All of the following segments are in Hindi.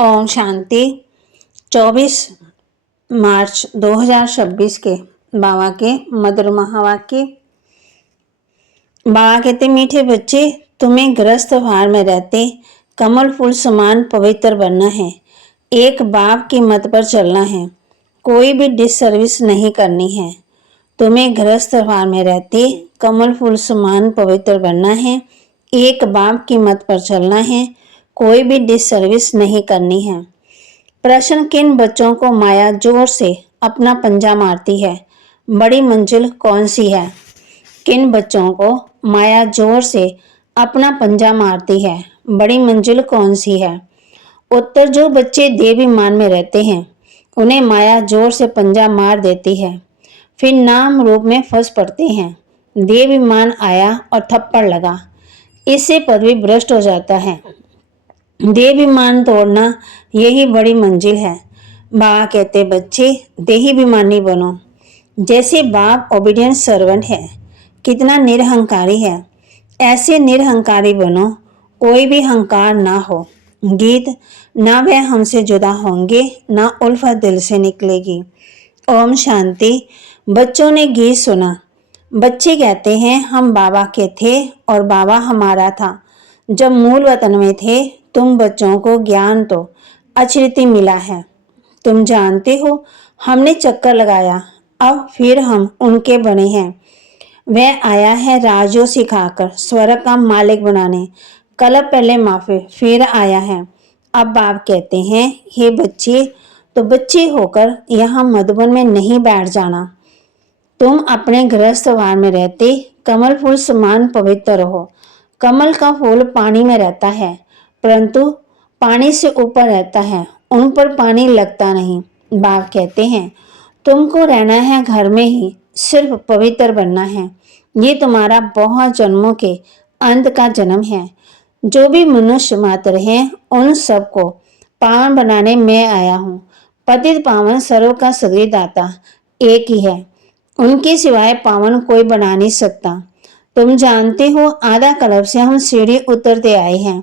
ओम शांति। 24 मार्च 2026 के बाबा के मधुर महावाक्य। बाबा कहते, मीठे बच्चे, तुम्हें गृहस्थ भार में रहते कमल फूल समान पवित्र बनना है। एक बाप की मत पर चलना है, कोई भी डिसर्विस नहीं करनी है। तुम्हें गृहस्थ भार में रहते कमल फूल समान पवित्र बनना है। एक बाप की मत पर चलना है, कोई भी डिसर्विस नहीं करनी है। प्रश्न, किन बच्चों को माया जोर से अपना पंजा मारती है? बड़ी मंजिल कौन सी है? किन बच्चों को माया जोर से अपना पंजा मारती है? बड़ी मंजिल कौन सी है? उत्तर, जो बच्चे देवाभिमान में रहते हैं उन्हें माया जोर से पंजा मार देती है, फिर नाम रूप में फंस पड़ते हैं। देवाभिमान आया और थप्पड़ लगा, इससे पदवी भ्रष्ट हो जाता है। देहाभिमान तोड़ना यही बड़ी मंजिल है। बाबा कहते, बच्चे देहाभिमानी बनो, जैसे बाप ओबीडियंट सर्वेंट है, कितना निरहंकारी है, ऐसे निरहंकारी बनो, कोई भी हंकार ना हो। गीत, ना वह हमसे जुदा होंगे, ना उल्फत दिल से निकलेगी। ओम शांति। बच्चों ने गीत सुना। बच्चे कहते हैं, हम बाबा के थे और बाबा हमारा था। जब मूल वतन में थे तुम बच्चों को ज्ञान तो अचिरति मिला है। तुम जानते हो, हमने चक्कर लगाया, अब फिर हम उनके बने हैं। वह आया है राजो सिखाकर स्वर्ग का मालिक बनाने। कल पहले माफी, फिर आया है। अब बाप कहते हैं, हे बच्चे, तो बच्चे होकर यहाँ मधुबन में नहीं बैठ जाना। तुम अपने गृहस्थ वार में रहते कमल फूल समान पवित्र रहो। कमल का फूल पानी में रहता है, परंतु पानी से ऊपर रहता है, उन पर पानी लगता नहीं। बाप कहते हैं, तुमको रहना है घर में ही, सिर्फ पवित्र बनना है। ये तुम्हारा बहुत जन्मों के अंत का जन्म है। जो भी मनुष्य मात्र हैं उन सबको पावन बनाने में आया हूँ। पतित पावन सर्व का सगरी दाता एक ही है, उनके सिवाय पावन कोई बना नहीं सकता। तुम जानते हो, आधा कल्प से हम सीढ़ी उतरते आए हैं।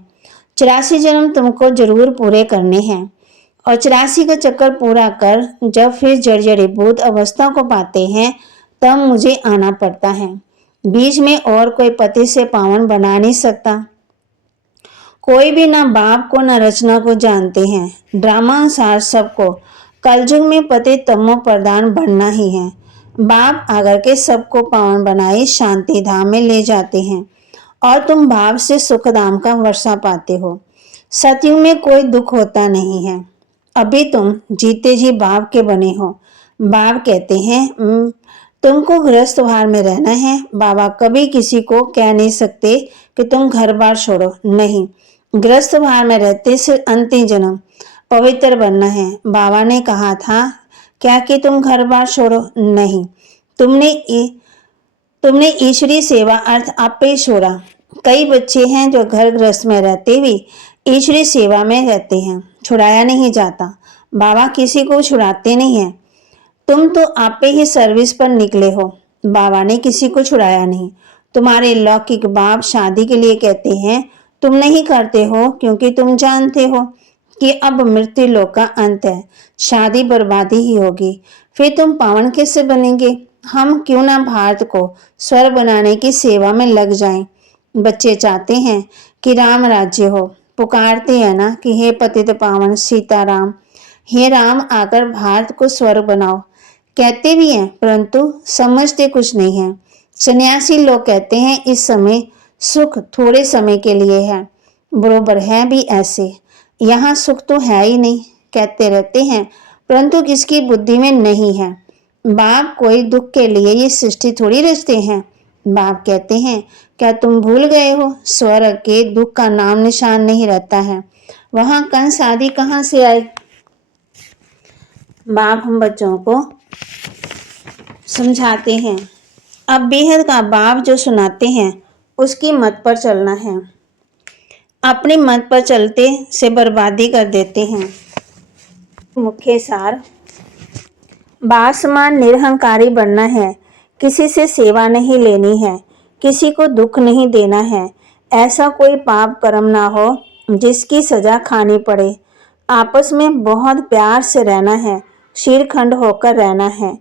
84 जन्म तुमको जरूर पूरे करने हैं और 84 का चक्कर पूरा कर जब फिर जर्जरीभूत अवस्था को पाते हैं तब मुझे आना पड़ता है। बीच में और कोई पति से पावन बना नहीं सकता। कोई भी ना बाप को ना रचना को जानते हैं। ड्रामा अनुसार सबको कलयुग में पति तमो प्रधान बनना ही है। बाप आकर के सबको पावन बनाए शांति धाम में ले जाते हैं और तुम भाव से सुख धाम का वर्षा पाते हो। सतयुग में कोई दुख होता नहीं है। अभी तुम जीते जी बाप के बने हो। बाप कहते हैं, तुमको गृहस्थ भार में रहना है। बाबा कभी किसी को कह नहीं सकते कि तुम घर बार छोड़ो, नहीं। गृहस्थ भार में रहते सिर्फ अंतिम जन्म पवित्र बनना है। बाबा ने कहा था क्या कि तुम घर बार छोड़ो, नहीं। तुमने ईश्वरीय सेवा अर्थ आपे छोड़ा। कई बच्चे हैं जो घर गृहस्थ में रहते हुए ईश्वरीय सेवा में रहते हैं, छुड़ाया नहीं जाता। बाबा किसी को छुड़ाते नहीं हैं। तुम तो आपे ही सर्विस पर निकले हो, बाबा ने किसी को छुड़ाया नहीं। तुम्हारे लौकिक बाप शादी के लिए कहते हैं, तुम नहीं करते हो क्योंकि तुम जानते हो कि अब मृत्यु लोक का अंत है, शादी बर्बादी ही होगी। फिर तुम पावन कैसे बनेंगे? हम क्यों ना भारत को स्वर्ग बनाने की सेवा में लग जाएं। बच्चे चाहते हैं कि राम राज्य हो, पुकारते हैं ना कि हे पतित पावन सीताराम, हे राम आकर भारत को स्वर्ग बनाओ। कहते भी हैं परंतु समझते कुछ नहीं है। सन्यासी लोग कहते हैं इस समय सुख थोड़े समय के लिए है, बरोबर है भी ऐसे। यहाँ सुख तो है ही नहीं, कहते रहते हैं, परंतु किसकी बुद्धि में नहीं है। बाप कोई दुख के लिए ये सृष्टि थोड़ी रचते हैं। बाप कहते हैं, क्या तुम भूल गए हो, स्वर्ग के दुख का नाम निशान नहीं रहता है। वहां कंस आदि कहाँ से आए? बाप हम बच्चों को समझाते हैं। अब बेहद का बाप जो सुनाते हैं उसकी मत पर चलना है। अपनी मत पर चलते से बर्बादी कर देते हैं। मुख्य सार, बाप समान निरहंकारी बनना है। किसी से सेवा नहीं लेनी है, किसी को दुख नहीं देना है। ऐसा कोई पाप कर्म ना हो जिसकी सजा खानी पड़े। आपस में बहुत प्यार से रहना है, शिरखंड होकर रहना है,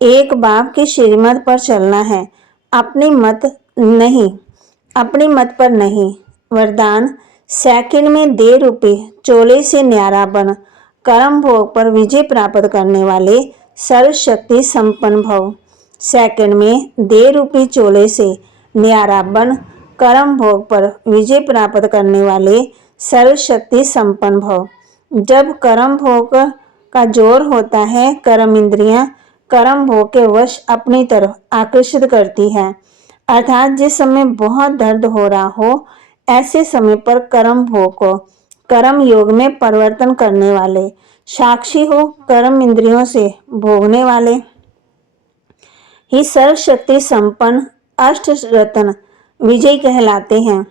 एक बाप की श्रीमत पर चलना है, अपनी मत पर नहीं। वरदान, सेकंड में दे रूपी चोले से न्यारा बन, कर्म भोग पर विजय प्राप्त करने वाले सर्वशक्ति संपन्न भव। सेकंड में दे रूपी चोले से न्यारा बन, कर्म भोग पर विजय प्राप्त करने वाले सर्वशक्ति संपन्न भव। जब कर्म भोग का जोर होता है, कर्म इंद्रियां कर्म भोग के वश अपनी तरफ आकर्षित करती है, अर्थात जिस समय बहुत दर्द हो रहा हो, ऐसे समय पर कर्म भोग को कर्म योग में परिवर्तन करने वाले साक्षी हो, कर्म इंद्रियों से भोगने वाले ही सर्वशक्ति संपन्न अष्ट रत्न विजय कहलाते हैं।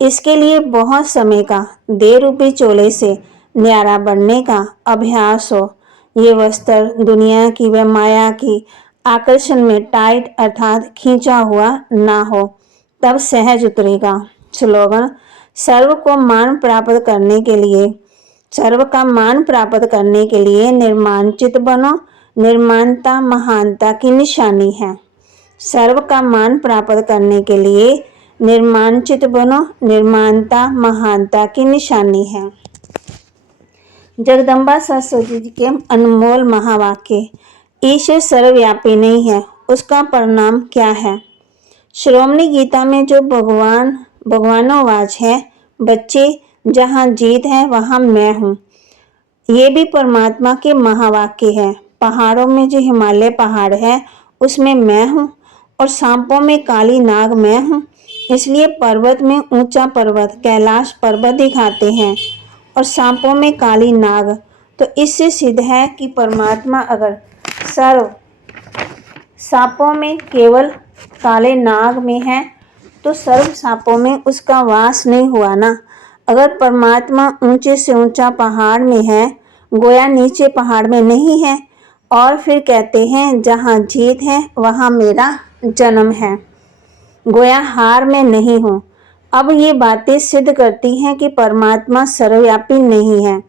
इसके लिए बहुत समय का दे रूपी चोले से न्यारा बनने का अभ्यास हो। ये वस्त्र दुनिया की व माया की आकर्षण में टाइट अर्थात खींचा हुआ ना हो, तब सहज उतरेगा। स्लोगन, सर्व का मान प्राप्त करने के लिए निर्माणचित बनो, निर्माणता महानता की निशानी है। सर्व का मान प्राप्त करने के लिए निर्माणचित बनो, निर्माणता महानता की निशानी है। जगदम्बा सरस्वती जी के अनमोल महावाक्य, ईश्वर सर्वव्यापी नहीं है, उसका परिणाम क्या है। श्रोमणी गीता में जो भगवानोवाच है, बच्चे जहाँ जीत है वहाँ मैं हूँ, ये भी परमात्मा के महावाक्य है। पहाड़ों में जो हिमालय पहाड़ है उसमें मैं हूँ, और सांपों में काली नाग मैं हूँ। इसलिए पर्वत में ऊंचा पर्वत कैलाश पर्वत दिखाते हैं और सांपों में काली नाग। तो इससे सिद्ध है कि परमात्मा अगर सर्व सांपों में केवल काले नाग में है, तो सर्व सांपों में उसका वास नहीं हुआ ना। अगर परमात्मा ऊंचे से ऊंचा पहाड़ में है, गोया नीचे पहाड़ में नहीं है, और फिर कहते हैं जहाँ जीत है वहाँ मेरा जन्म है, गोया हार में नहीं हूँ। अब ये बातें सिद्ध करती हैं कि परमात्मा सर्वव्यापी नहीं है।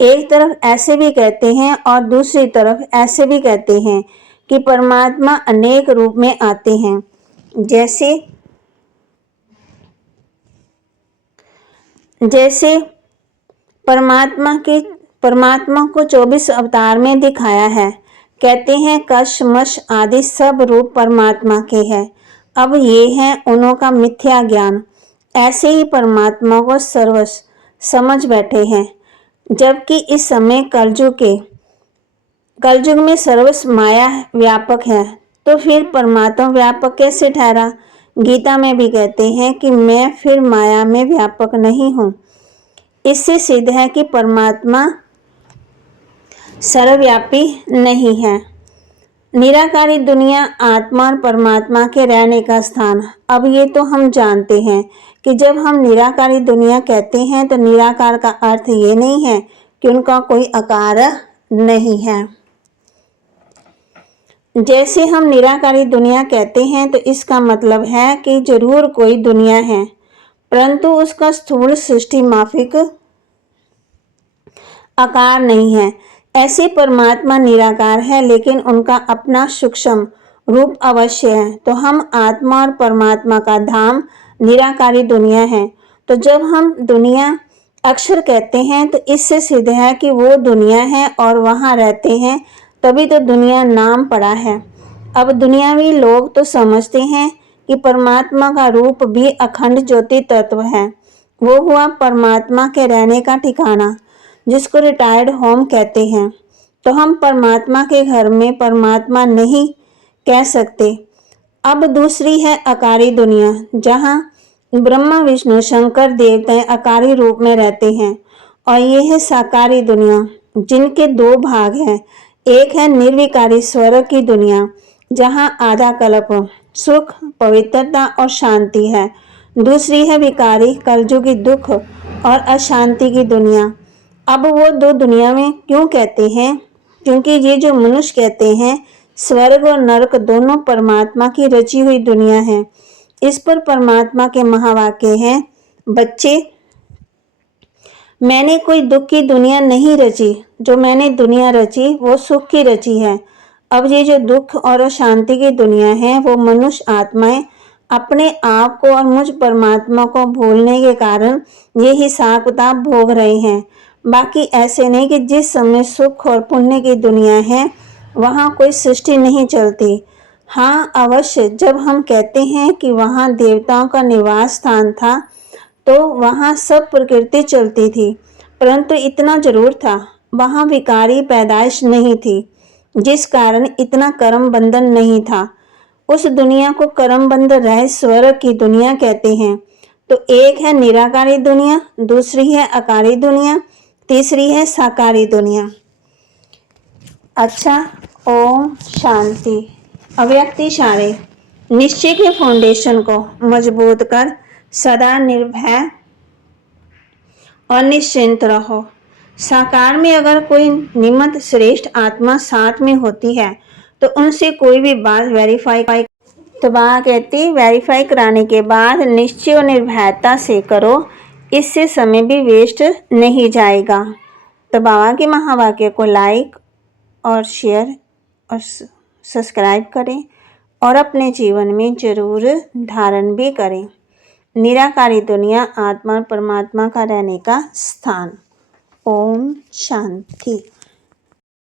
एक तरफ ऐसे भी कहते हैं और दूसरी तरफ ऐसे भी कहते हैं कि परमात्मा अनेक रूप में आते हैं। जैसे परमात्मा को 24 अवतार में दिखाया है। कहते हैं कश मश आदि सब रूप परमात्मा के हैं। अब ये है उन्हों का मिथ्या ज्ञान। ऐसे ही परमात्मा को सर्वस्व समझ बैठे हैं, जबकि इस समय कलयुग में सर्वस्व माया व्यापक है, तो फिर परमात्मा व्यापक कैसे ठहरा। गीता में भी कहते हैं कि मैं फिर माया में व्यापक नहीं हूँ। इससे सिद्ध है कि परमात्मा सर्वव्यापी नहीं है। निराकारी दुनिया आत्मा और परमात्मा के रहने का स्थान। अब ये तो हम जानते हैं कि जब हम निराकारी दुनिया कहते हैं तो निराकार का अर्थ ये नहीं है कि उनका कोई आकार नहीं है। जैसे हम निराकारी दुनिया कहते हैं तो इसका मतलब है कि जरूर कोई दुनिया है, परंतु उसका स्थूल सृष्टि माफिक आकार नहीं है। ऐसे परमात्मा निराकार है, लेकिन उनका अपना सूक्ष्म रूप अवश्य है। तो हम आत्मा और परमात्मा का धाम निराकारी दुनिया है। तो जब हम दुनिया अक्षर कहते हैं तो इससे सिद्ध है कि वो दुनिया है और वहाँ रहते हैं, तभी तो दुनिया नाम पड़ा है। अब दुनियावी लोग तो समझते हैं कि परमात्मा का रूप भी अखंड ज्योति तत्व है। वो हुआ परमात्मा के रहने का ठिकाना, जिसको रिटायर्ड होम कहते हैं। तो हम परमात्मा के घर में परमात्मा नहीं कह सकते। अब दूसरी है अकारी दुनिया, जहाँ ब्रह्मा विष्णु शंकर देवताएं अकारी रूप में रहते हैं। और ये है साकारी दुनिया, जिनके दो भाग हैं। एक है निर्विकारी स्वर्ग की दुनिया, जहाँ आधा कल्प सुख पवित्रता और शांति है। दूसरी है विकारी कलयुगी दुख और अशांति की दुनिया। अब वो दो दुनिया में क्यों कहते हैं, क्योंकि ये जो मनुष्य कहते हैं स्वर्ग और नरक दोनों परमात्मा की रची हुई दुनिया है। इस पर परमात्मा के महावाक्य हैं, बच्चे मैंने कोई दुख की दुनिया नहीं रची, जो मैंने दुनिया रची वो सुख की रची है। अब ये जो दुख और अशांति की दुनिया है वो मनुष्य आत्माएं अपने आप को और मुझ परमात्मा को भूलने के कारण ये हिसाब किताब भोग रहे हैं। बाकी ऐसे नहीं कि जिस समय सुख और पुण्य की दुनिया है वहाँ कोई सृष्टि नहीं चलती। हाँ अवश्य, जब हम कहते हैं कि वहाँ देवताओं का निवास स्थान था तो वहाँ सब प्रकृति चलती थी, परंतु इतना जरूर था वहाँ विकारी पैदाइश नहीं थी, जिस कारण इतना कर्म बंधन नहीं था। उस दुनिया को कर्म बंध रह स्वर्ग की दुनिया कहते हैं। तो एक है निराकारी दुनिया, दूसरी है आकारी दुनिया, तीसरी है साकारी दुनिया। अच्छा, ओम शांति। अव्यक्त इशारे। निश्चय के फाउंडेशन को मजबूत कर सदा निर्भय और निश्चिंत रहो। साकार में अगर कोई निमित्त श्रेष्ठ आत्मा साथ में होती है तो उनसे कोई भी बात वेरीफाई तो बाबा कहती वेरीफाई कराने के बाद निश्चय और निर्भयता से करो, इससे समय भी वेस्ट नहीं जाएगा। तो बाबा के महावाक्य को लाइक और शेयर और सब्सक्राइब करें और अपने जीवन में जरूर धारण भी करें। निराकारी दुनिया आत्मा और परमात्मा का रहने का स्थान। ओम शांति।